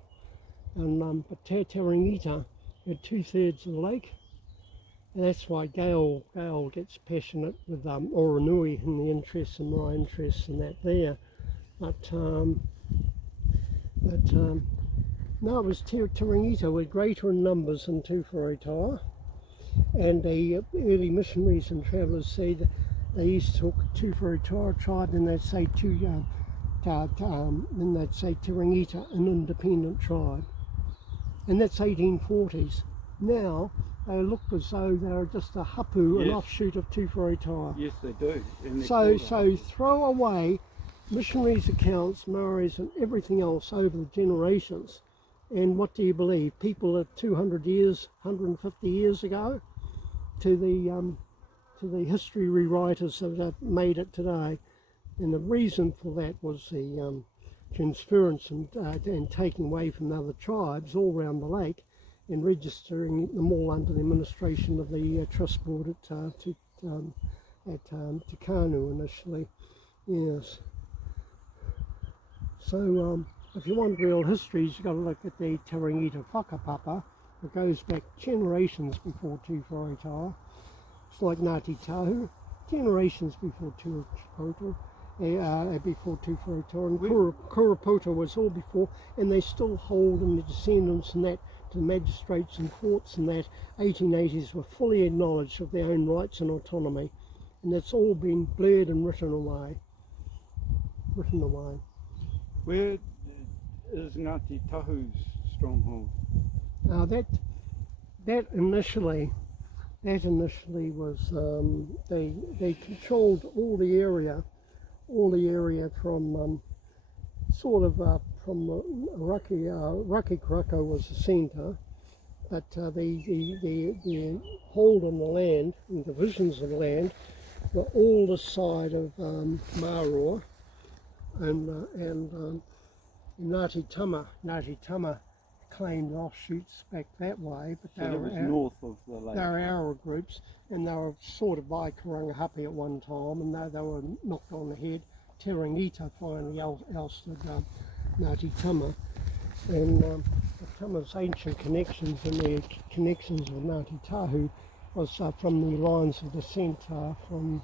And but Taringita had 2/3 of the lake, and that's why Gail gets passionate with Oranui and the interests and my interests and that there. But no, it was Taringita were greater in numbers than Tūwhareitaua, and the early missionaries and travellers say that they used to talk Tūwhareitaua tribe, and they'd say then they'd say Taringita, an independent tribe. And that's 1840s. Now they look as though they're just a hapu, an offshoot of Tūwhareitaua. Yes, they do. So throw away missionaries' accounts, Maoris and everything else over the generations. And what do you believe? People are 200 years, 150 years ago, to the history rewriters that have made it today. And the reason for that was the transference and taking away from the other tribes all around the lake and registering them all under the administration of the trust board at Tikanu initially. Yes. So if you want real history, you've got to look at the Taringita whakapapa. It goes back generations before Tūwhareitaua. It's like Ngāti Tahu, generations before Tūwhareitaua. Before Tūwhareitaua, and Kurapoto was all before, and they still hold in the descendants and that to magistrates and courts and that 1880s were fully acknowledged of their own rights and autonomy, and that's all been blurred and written away. Where is Ngāti Tahu's stronghold? That initially was they controlled all the area from from Rakikrako was the centre, but the hold on the land and divisions of the land were all the side of Māroa and Ngāti Tama claimed offshoots back that way, but so they were north of the lake. They were our groups, and they were sorted by Karangahape at one time, and they were knocked on the head. Taringita finally ousted Ngāti Tama, and the Tama's ancient connections and their connections with Ngāti Tahu was from the lines of descent from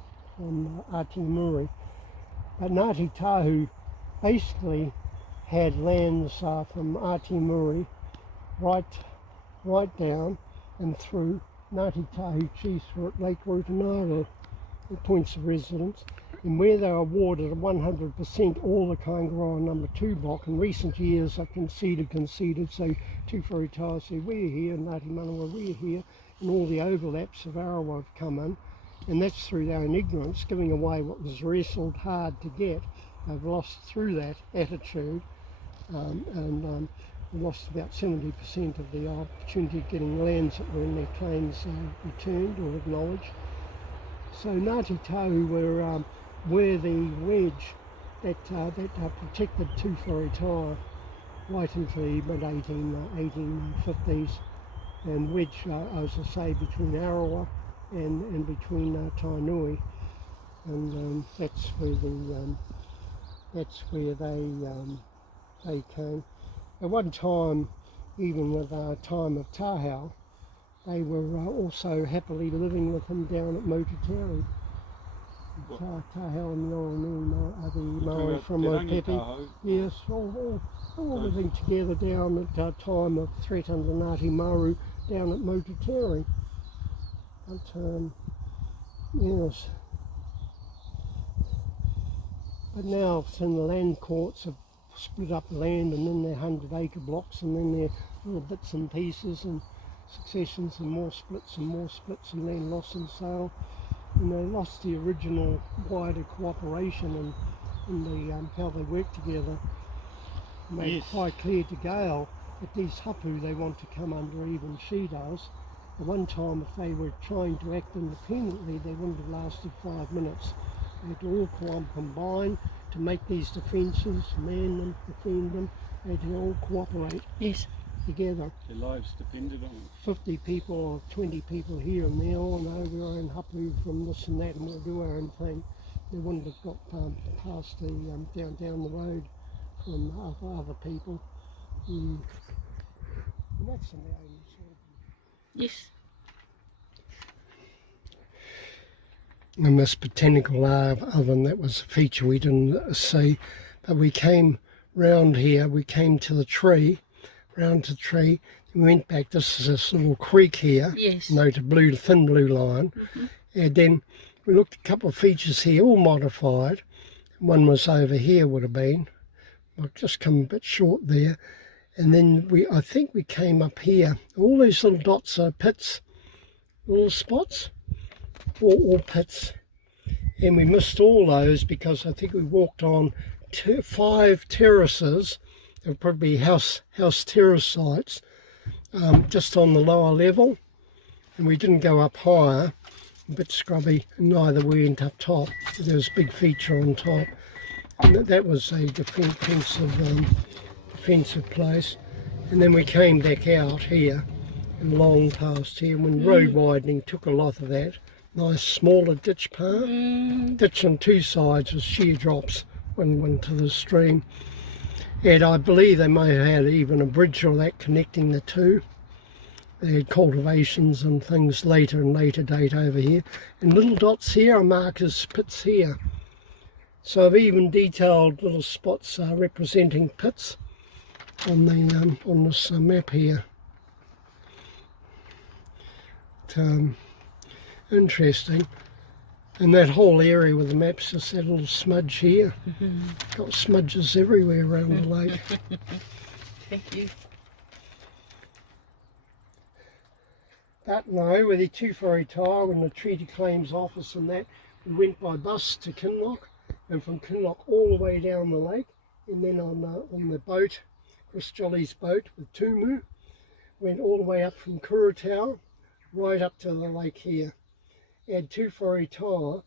Āti-Muri. But Ngāti Tahu basically had lands from Āti-Muri right down and through Ngāti Tahu chiefs were at Lake Rutanara, the points of residence, and where they were awarded 100% all the Kaingaroa number 2 block. In recent years I conceded, so Tūwhareitaua said we're here, and Ngāti Manawa we're here, and all the overlaps of Arawa have come in, and that's through their own ignorance, giving away what was wrestled hard to get. They've lost through that attitude, and lost about 70% of the opportunity of getting lands that were in their claims returned or acknowledged. So Ngāti Tahu were the wedge that protected Tūwhareitaua right into the mid-1850s, and wedge, as I say, between Arawa and between Tainui, and that's where they came. At one time, even with the time of Tahau, they were also happily living with him down at Motutere. Tahau and the Maori from Whaitaima. Yes, all living together down at time of threat under Ngāti Maru down at Motutere. But yes. But now in the land courts have split up land, and then they're 100-acre blocks, and then they're little bits and pieces and successions and more splits and land loss and sale. and they lost the original wider cooperation and the how they work together. Made it quite clear to Gail that these hapu they want to come under even she does. At one time, if they were trying to act independently, they wouldn't have lasted 5 minutes. They had to all combine to make these defences, man them, defend them. They had to all cooperate together. Their lives depended on it. 50 people or 20 people here and there all know we're our own hapu from this and that, and we'll do our own thing. They wouldn't have got past the down the road from other people. And that's the only sort of. Yes. And this botanical oven, that was a feature we didn't see, but we came round here, we came to the tree, round to the tree, we went back. This is this little creek here, noted blue, thin blue line, and then we looked at a couple of features here, all modified. One was over here, would have been. I've just come a bit short there. And then I think we came up here. All these little dots are pits, little spots, all pits. And we missed all those because I think we walked on 5 terraces. There would probably be house terrace sites just on the lower level. And we didn't go up higher, a bit scrubby, and neither we went up top. There was a big feature on top. And that was a defensive place. And then we came back out here and long past here when road widening took a lot of that. Nice smaller ditch path. Ditch on 2 sides with sheer drops one to the stream. And I believe they may have had even a bridge or that connecting the two. They had cultivations and things later and later date over here. And little dots here are marked as pits here. So I've even detailed little spots representing pits on the on this map here. Interesting. And that whole area with the maps, just that little smudge here. Got smudges everywhere around the lake. Thank you. But no, with the Whaitaima and the Treaty Claims Office and that, we went by bus to Kinloch, and from Kinloch all the way down the lake, and then on the boat, Chris Jolly's boat with Tumu, went all the way up from Kuratau, right up to the lake here. And Whaitaima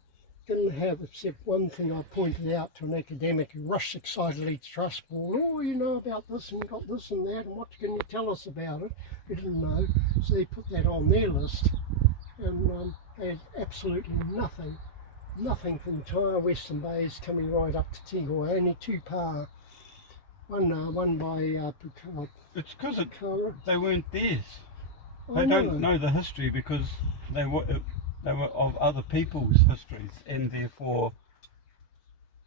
didn't have except one thing I pointed out to an academic who rushed excitedly to trust board. Oh, you know about this and got this and that, and what can you tell us about it? We didn't know, so they put that on their list, and they had absolutely nothing for the entire Western Bays coming right up to Tihoa, only 2 pa. One by Pukara. It's because they weren't theirs. They don't know the history because they were of other people's histories, and therefore,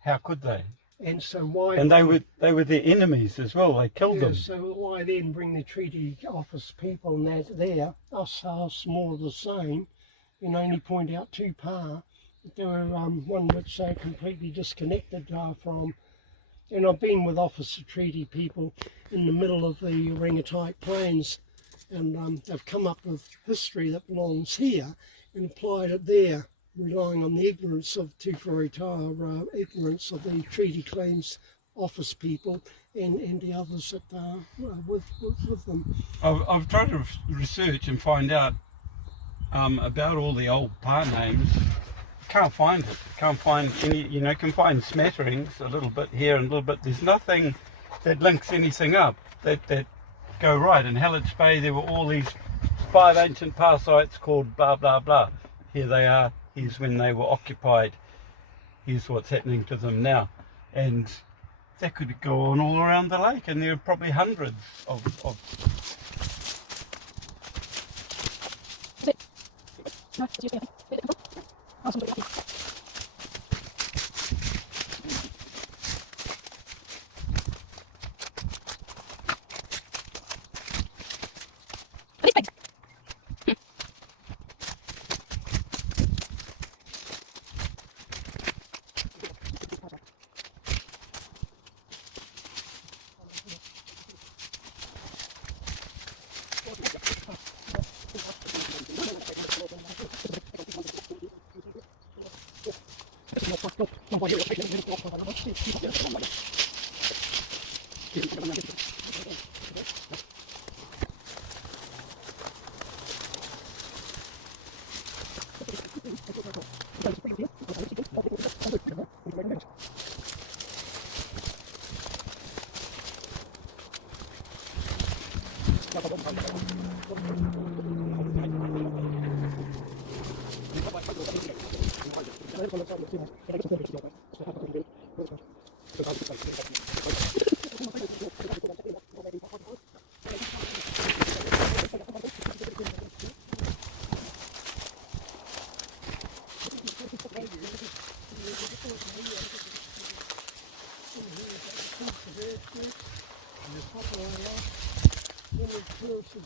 how could they? And so why? And they were their enemies as well. They killed them. So why then bring the treaty office people and that there? Us more of the same, and only point out 2 pa. There were one which they completely disconnected from. And I've been with officer treaty people in the middle of the Rangatahi Plains, and they've come up with history that belongs here and applied it there, relying on the ignorance of Whaitaima, ignorance of the Treaty Claims Office people and the others that are with them. I've tried to research and find out about all the old pa names. Can't find it. Can't find any, can find smatterings a little bit here and a little bit. There's nothing that links anything up that go right. In Hallets Bay there were all these 5 ancient pa sites called blah blah blah. Here they are. Here's when they were occupied. Here's what's happening to them now. And that could go on all around the lake, and there are probably hundreds of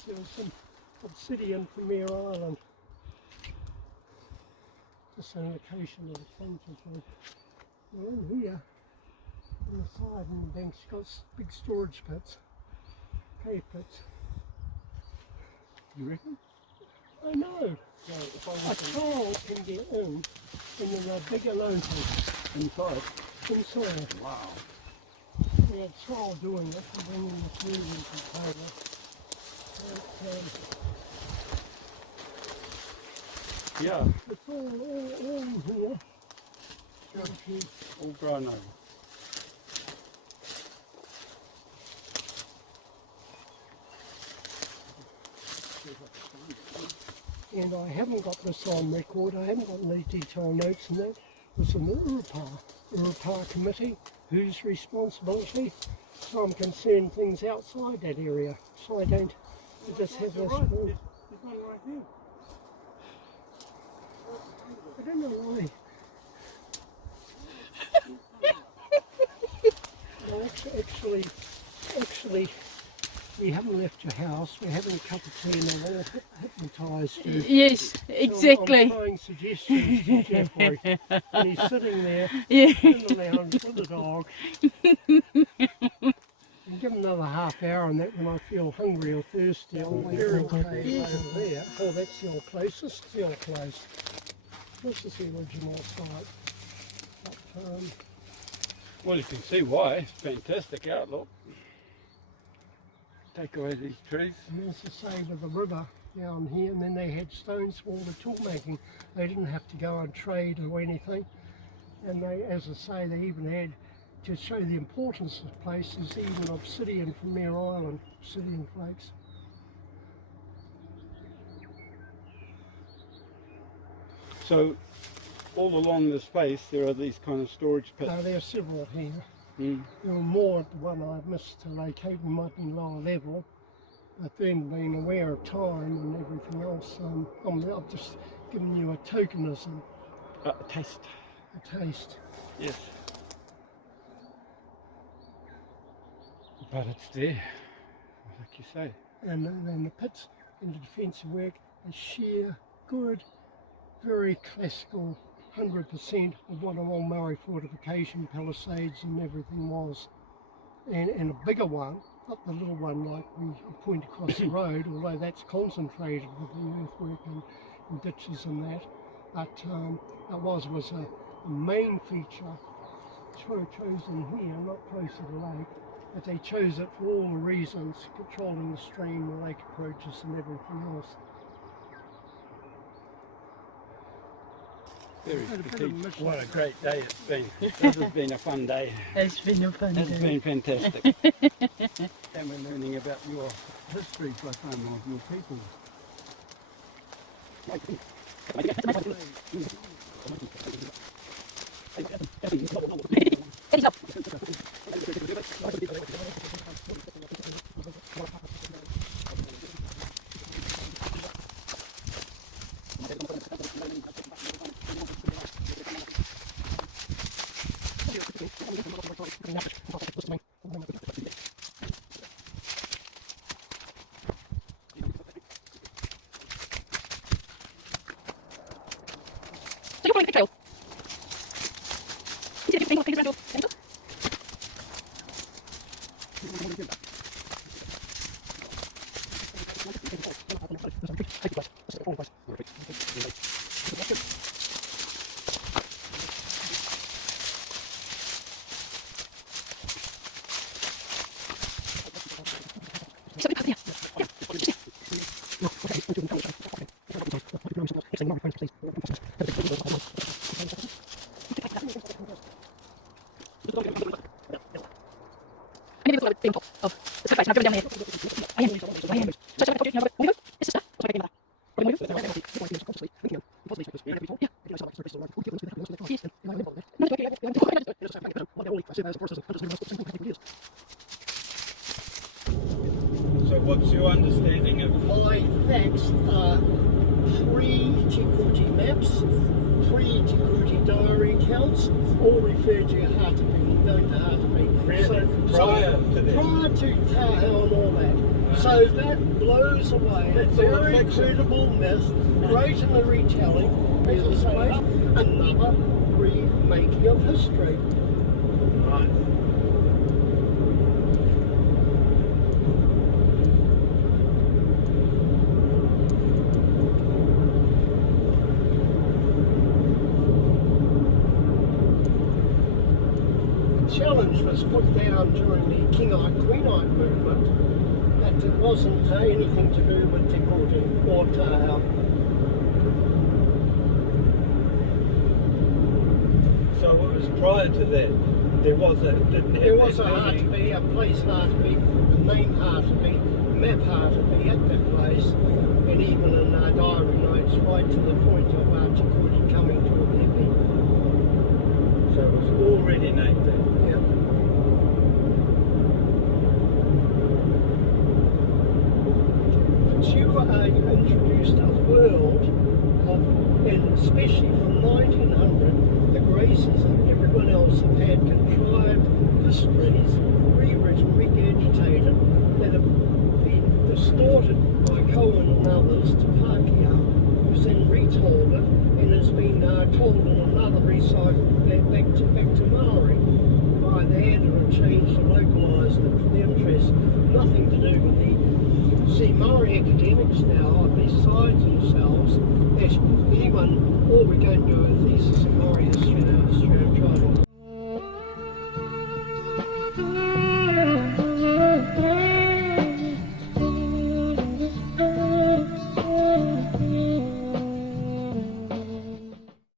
There was some obsidian from Mare Island. Just an indication of the frontage. We're in here, on the side and the bank's got big storage pits, cave pits. You reckon? I know. A child can get in, and there are bigger loan pits Inside? inside. Wow. We had a child doing it and bringing the food into the table. Yeah, It's all in here. all grown over. And I haven't got this on record, I haven't got any detailed notes in that. It's an Urupā committee, whose responsibility. So I'm concerned things outside that area, so I don't just have this. There's one right here. I don't know why. No, actually, we haven't left your house. We're having a cup of tea and I'm all hypnotised you. Yes, exactly. So I'm throwing suggestions to Jeffrey, and he's sitting there Yeah. in the lounge with the dog. And give him another half hour on that when I feel hungry or thirsty. I'll be very okay over there. Oh, that's the old place. This is the old place. This is the original site. But, Well, you can see why. It's fantastic outlook. Take away these trees. and there's the side of the river down here, and then they had stones for all the tool making. They didn't have to go and trade or anything. And they, as I say, they even had, to show the importance of the place, is even obsidian from Mare Island, obsidian flakes. So, all along this face, there are these kind of storage pits. There are several here. Mm. There were more at the one I missed to locate, and might be lower level. But then being aware of time and everything else, I've just given you a tokenism, A taste. a taste. Yes. But it's there, like you say. And then the pits and the defensive work is sheer, good, very classical, 100% of what an old Maori fortification, palisades and everything was. And a bigger one, not the little one like we point across the road, although that's concentrated with the earthwork and ditches and that. But it was a main feature chosen here, not close to the lake. But they chose it for all the reasons, controlling the stream, the lake approaches and everything else. Very Had a bit of petite. mission. What a great day it's been. This has been a fun day. It's been a fun It's day. been fantastic. And we're learning about your history, Whaitaima, of your people. Maybe it's a little bit on top of the space. I've driven down there. I am. So I told you, want to go? This is stuff. Yeah. Yes. So what's your understanding of My facts are pre-Te Kuti maps, pre-Te Kuti diary accounts, all refer to Hātepe, going to Hātepe. prior to that? Prior to Tahau and all that. So that blows away a That's all very fiction. credible myth, great in the retelling, as I say, another remaking of history. Right. Challenge was put down during the Kingite Queenite movement that it wasn't anything to do with Te Kuti or Tahau. So it was prior to that. There was a didn't have There was a that building. Hātepe, a place Hātepe, a name Hātepe, map Hātepe at that place, and even in our diary notes right to the point of Te Kuti coming to Happy. So it was already named that. Yeah. But you introduced a world of, and especially from 1900, the Graces and everyone else have had contrived histories, rewritten, regurgitated, that have been distorted by Cohen and others to Pākehā, who's then retold it and has been told in another recycle back to Maori. Either added and changed and localised it for their interest, nothing to do with the... See, Maori academics now are beside themselves that anyone, all we're going to do a thesis of Maori history now